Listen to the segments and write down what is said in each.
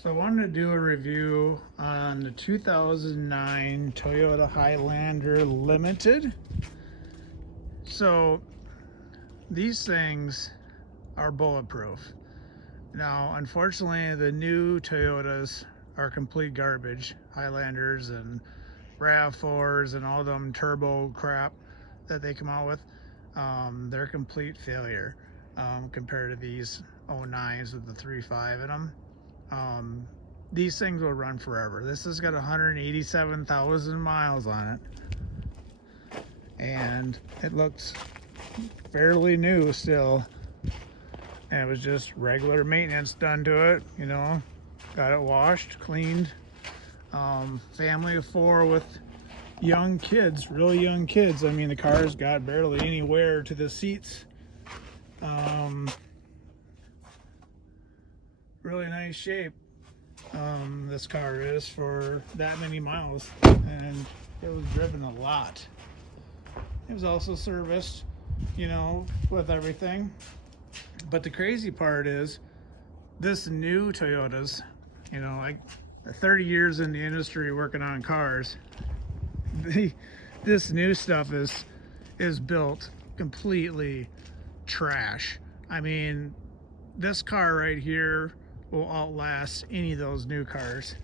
So I wanted to do a review on the 2009 Toyota Highlander Limited. So these things are bulletproof. Now, unfortunately, the new Toyotas are complete garbage. Highlanders and RAV4s and all them turbo crap that they come out with, they're a complete failure compared to these '09s with the 3.5 in them. Um, these things will run forever. This has got 187,000 miles on it, and it looks fairly new still. And it was just regular maintenance done to it, got it washed, cleaned. Family of four with young kids, really young kids. I mean, the car's got barely any wear to the seats. Really nice shape. This car is for that many miles, and it was driven a lot. It was also serviced, with everything. But the crazy part is this new Toyotas, like 30 years in the industry working on cars, this new stuff is built completely trash. I mean, this car right here will outlast any of those new cars.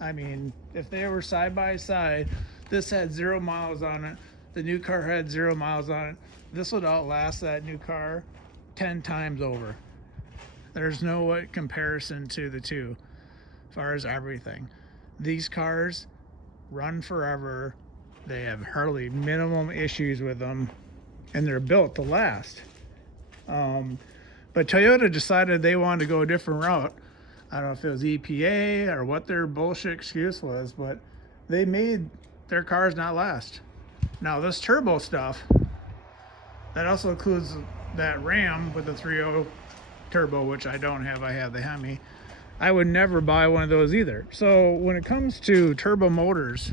I mean, if they were side by side, this had 0 miles on it, the new car had 0 miles on it, this would outlast that new car 10 times over. There's no comparison to the two as far as everything. These cars run forever. They have hardly minimum issues with them, and they're built to last. But Toyota decided they wanted to go a different route. I don't know if it was EPA or what their bullshit excuse was, but they made their cars not last. Now, this turbo stuff, that also includes that Ram with the 3.0 turbo, which I don't have. I have the Hemi. I would never buy one of those either. So when it comes to turbo motors,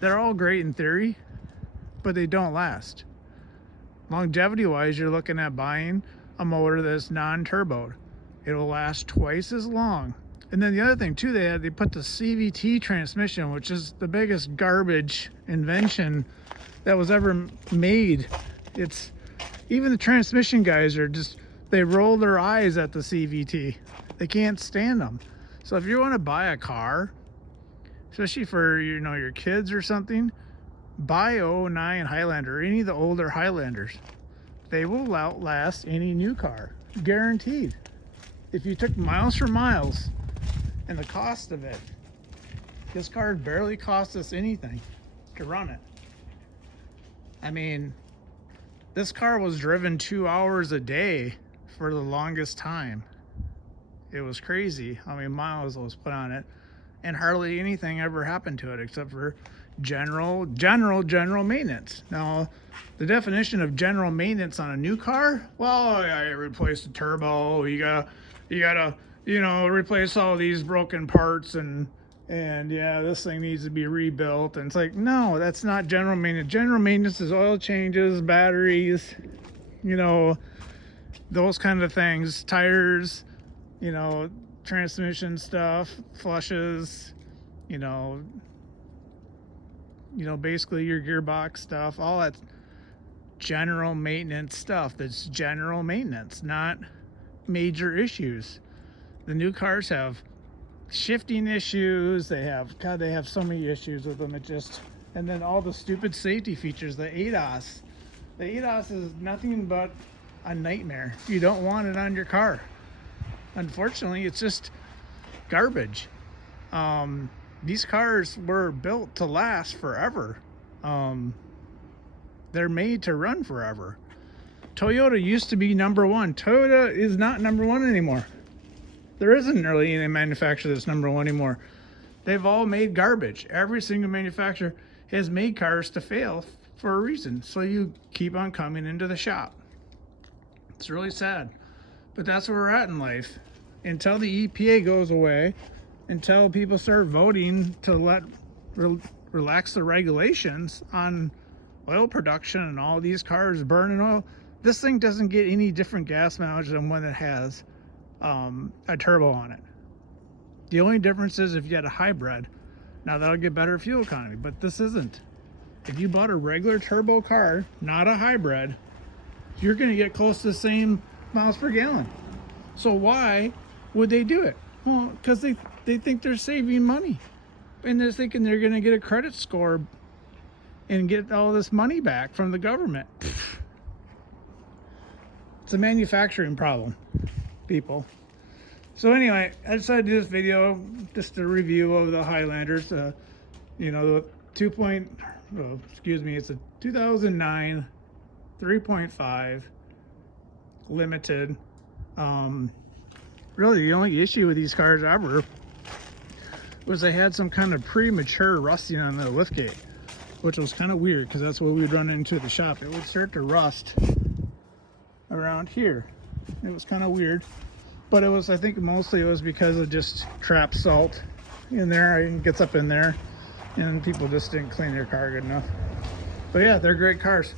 they're all great in theory, but they don't last. Longevity wise, you're looking at buying a motor that's non-turboed. It'll last twice as long. And then the other thing too, they put the CVT transmission, which is the biggest garbage invention that was ever made. It's even the transmission guys they roll their eyes at the CVT. They can't stand them. So if you want to buy a car, especially for your kids or something, buy '09 Highlander, any of the older Highlanders. They will outlast any new car, guaranteed. If you took miles for miles and the cost of it, this car barely cost us anything to run it. I mean, this car was driven 2 hours a day for the longest time. It was crazy how many miles was put on it, and hardly anything ever happened to it except for general maintenance. Now, the definition of general maintenance on a new car, well, I replaced the turbo, you gotta replace all these broken parts, and yeah, this thing needs to be rebuilt. And it's like, no, that's not general maintenance. General maintenance is oil changes, batteries, those kind of things, tires, transmission stuff, flushes, basically your gearbox stuff, all that general maintenance stuff. That's general maintenance, not major issues. The new cars have shifting issues. They have so many issues with them. And then all the stupid safety features, the ADAS. The ADAS is nothing but a nightmare. You don't want it on your car. Unfortunately, it's just garbage. These cars were built to last forever. They're made to run forever. Toyota used to be number one. Toyota is not number one anymore. There isn't really any manufacturer that's number one anymore. They've all made garbage. Every single manufacturer has made cars to fail for a reason. So you keep on coming into the shop. It's really sad. But that's where we're at in life. Until the EPA goes away, until people start voting to relax the regulations on oil production and all these cars burning oil, this thing doesn't get any different gas mileage than when it has a turbo on it. The only difference is if you had a hybrid. Now that'll get better fuel economy, but this isn't. If you bought a regular turbo car, not a hybrid, you're going to get close to the same miles per gallon. So why would they do it? Well, because they think they're saving money. And they're thinking they're going to get a credit score and get all this money back from the government. It's a manufacturing problem, people. So anyway, I decided to do this video, just a review of the Highlanders. You know, the it's a 2009 3.5 limited. Really, the only issue with these cars ever was they had some kind of premature rusting on the liftgate, which was kind of weird because that's what we'd run into at the shop. It would start to rust around here. It was kind of weird. But it was, I think mostly it was because of just trapped salt in there. It gets up in there and people just didn't clean their car good enough. But yeah, they're great cars.